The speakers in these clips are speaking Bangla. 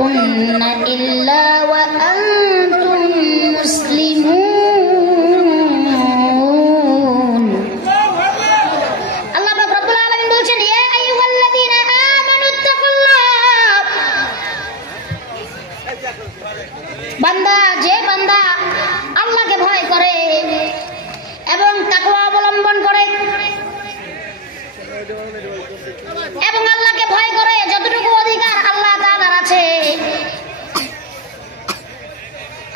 تموتن إلا وأنتم مسلمون আল্লাহ পাক রব্বুল আলামিন বলছেন ইয়া আইয়ুহাল্লাযীনা আমানু তাকুল্লাহ বান্দা যে বান্দা আল্লাহকে ভয় করে এবং তাকওয়া অবলম্বন করে এবং আল্লাহকে ভয় করে যতটুকু অধিকার আল্লাহ তাআলার আছে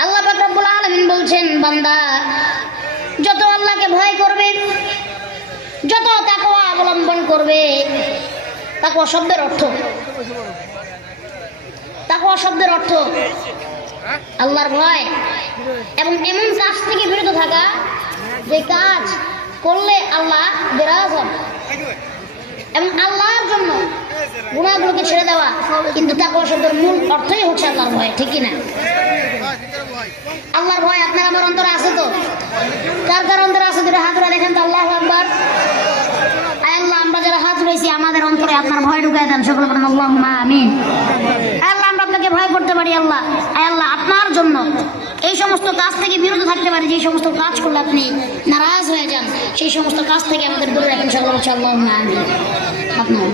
আল্লাহ পাক রব্বুল আলামিন বলছেন বান্দা যত আল্লাহকে ভয় করবে যত তাকওয়া অবলম্বন করবে তাকওয়া শব্দের অর্থ আল্লাহর ভয় এবং এমন কাজ থেকে বিরত থাকা যে কাজ করলে আল্লাহ বিরাজ হন এবং আল্লাহর জন্য গুনাহগুলোকে ছেড়ে দেওয়া কিন্তু তাকওয়া শব্দের মূল অর্থই হচ্ছে আল্লাহর ভয় ঠিক কি না আল্লাহর ভয় আপনার আমার অন্তরে আছে তো কার কার অন্তরে আছে দুটো হাত উঠে দেখেন তো আল্লাহু আকবার আল্লাহ আমরা যারা হাত উঠাইছি আমাদের অন্তরে আপনার ভয় ঢুকায় দেন সকলে বলেন আল্লাহুম্মা আমিন আল্লাহ আমরা আপনাকে ভয় করতে পারি আল্লাহ আল্লাহ আপনার জন্য এই সমস্ত কাজ থেকে বিরত থাকতে পারি যে সমস্ত কাজ করলে আপনি নারাজ হয়ে যান সেই সমস্ত কাজ থেকে আমাদের দূরে রাখেন সকলে বলছে আল্লাহুম্মা আমিন আপনার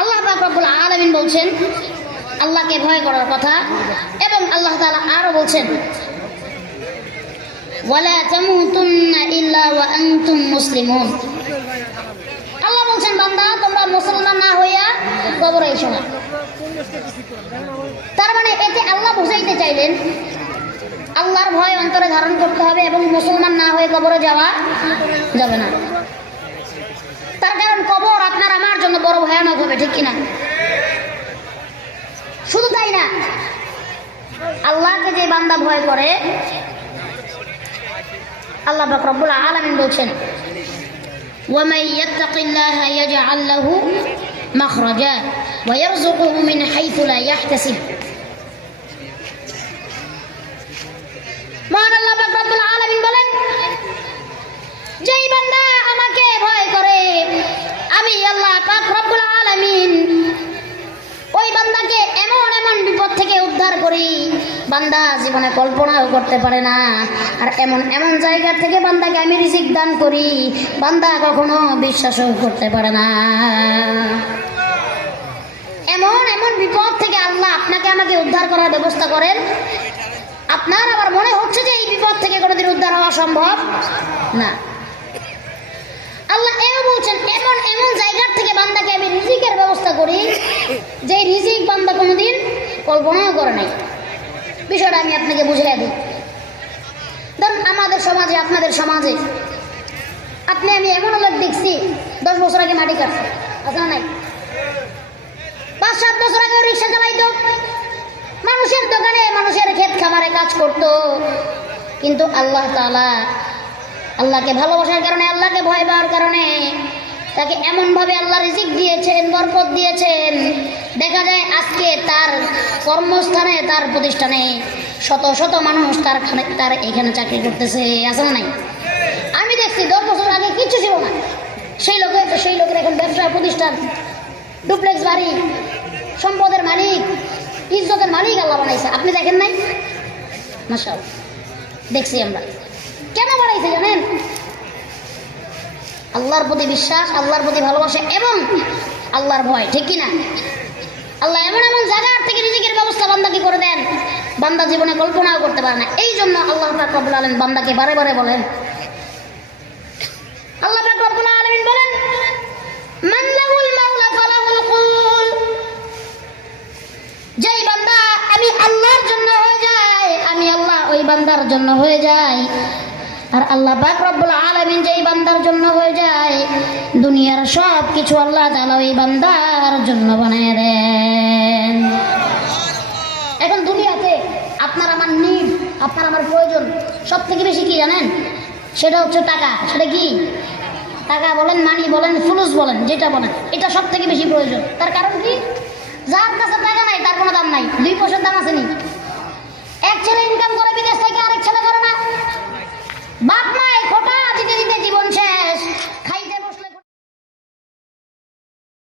আল্লাহ পাক রব্বুল আলামিন বলছেন আল্লাহকে ভয় করার কথা এবং আল্লাহ তাআলা আরো বলছেন ওয়ালা তামুতুন্না ইল্লা ওয়া আনতুম মুসলিমুন আল্লাহ বলছেন বান্দা তোমরা মুসলমান না হইয়া কবরে এসো না তার মানে এতে আল্লাহ বুঝাইতে চাইলেন আল্লাহর ভয় অন্তরে ধারণ করতে হবে এবং মুসলমান না হয়ে কবরে যাওয়া যাবে না তার কারণ কবর আপনার আমার জন্য বড় ভয়ানক হবে ঠিক কিনা শুধু তাই না আল্লাহকে যে বান্দা ভয় করে আল্লাহ পাক রব্বুল আলামিন বলছেন ওয়ামান ইয়াত্তাকিল্লাহা ইয়াজআল লাহু মাখরাজা ওয়া ইয়ারযুকুহু মিন হাইথু লা ইয়াহতাসিব মহান আল্লাহ পাক রব্বুল আলামিন বলেন যেই বান্দা আমাকে ভয় করে আমি আল্লাহ পাক রব্বুল আলামিন ওই বান্দাকে এমন এমন বিপদ থেকে উদ্ধার করি বান্দা জীবনে কল্পনাও করতে পারে না আর এমন এমন জায়গা থেকে বান্দাকে আমি রিজিক দান করি বান্দা কখনো বিশ্বাসও করতে পারে না এমন এমন বিপদ থেকে আল্লাহ আপনাকে আমাকে উদ্ধার করার ব্যবস্থা করেন আপনার আবার মনে হচ্ছে যে এই বিপদ থেকে কোনোদিন উদ্ধার হওয়া সম্ভব না আল্লাহ এও বলছেন এমন এমন জায়গার থেকে বান্দাকে আমি রিজিকের ব্যবস্থা করি যে রিজিক বান্দা কোনোদিন কল্পনাও করে নাই বিষয়টা আমি আপনাকে বুঝিয়ে দিই ধরুন আমাদের সমাজে আপনাদের সমাজে আপনি আমি এমন লোক দেখছি 10 বছর আগে মাটি কাটছে আছে না নাই 5-7 বছর আগে রিক্সা চালাইতো মানুষের দোকানে মানুষের ক্ষেত খামারে কাজ করত কিন্তু আল্লাহ তাআলা আল্লাহকে ভালোবাসার কারণে আল্লাহকে ভয় পাওয়ার কারণে তাকে এমনভাবে আল্লাহ রিজিক দিয়েছেন বরকত দিয়েছেন দেখা যায় আজকে তার কর্মস্থানে তার প্রতিষ্ঠানে শত শত মানুষ তার এখানে চাকরি করতেছে আছে না নাই আমি দেখছি 10 বছর আগে কিছু ছিল না সেই লোকের এখন ব্যবসা প্রতিষ্ঠান ডুপ্লেক্স বাড়ি সম্পদের মালিক ইজ্জতের মালিক আল্লাহ বানাইছে আপনি দেখেন নাই মাশাআল্লাহ দেখছি আমরা কেন বানাইছে জানেন আল্লাহর প্রতি বিশ্বাস আল্লাহর প্রতি ভালোবাসা এবং আল্লাহর ভয় ঠিক কিনা আল্লাহ এমন এমন জায়গার থেকে রিজিকের ব্যবস্থা বান্দাকে করে দেন বান্দা জীবনে কল্পনাও করতে পারে না এই জন্য আল্লাহ পাক রব্বুল আলামিন বান্দাকে বারে বারে বলেন আল্লাহ পাক রব্বুল আলামিন বলেন মান লাহুল মাওলা ফালাহুল কুল যেই বান্দা আমি আল্লাহর জন্য হয়ে যায় আমি আল্লাহ ওই বান্দার জন্য হয়ে যাই আর আল্লাহ পাক রব্বুল আলামিন যেই বান্দার জন্য হয়ে যায় দুনিয়ার সব কিছু আল্লাহ তাআলা ওই বান্দার জন্য বানায় দেন এখন দুনিয়াতে আপনার আমার নিড আপনার আমার প্রয়োজন সব থেকে বেশি কি জানেন সেটা হচ্ছে টাকা সেটা কি টাকা বলেন মানি বলেন ফুলুস বলেন যেটা বলেন এটা সব থেকে বেশি প্রয়োজন তার কারণ কি যার কাছে টাকা নাই তার কোনো দাম নাই 2 পয়সার দাম আছে নি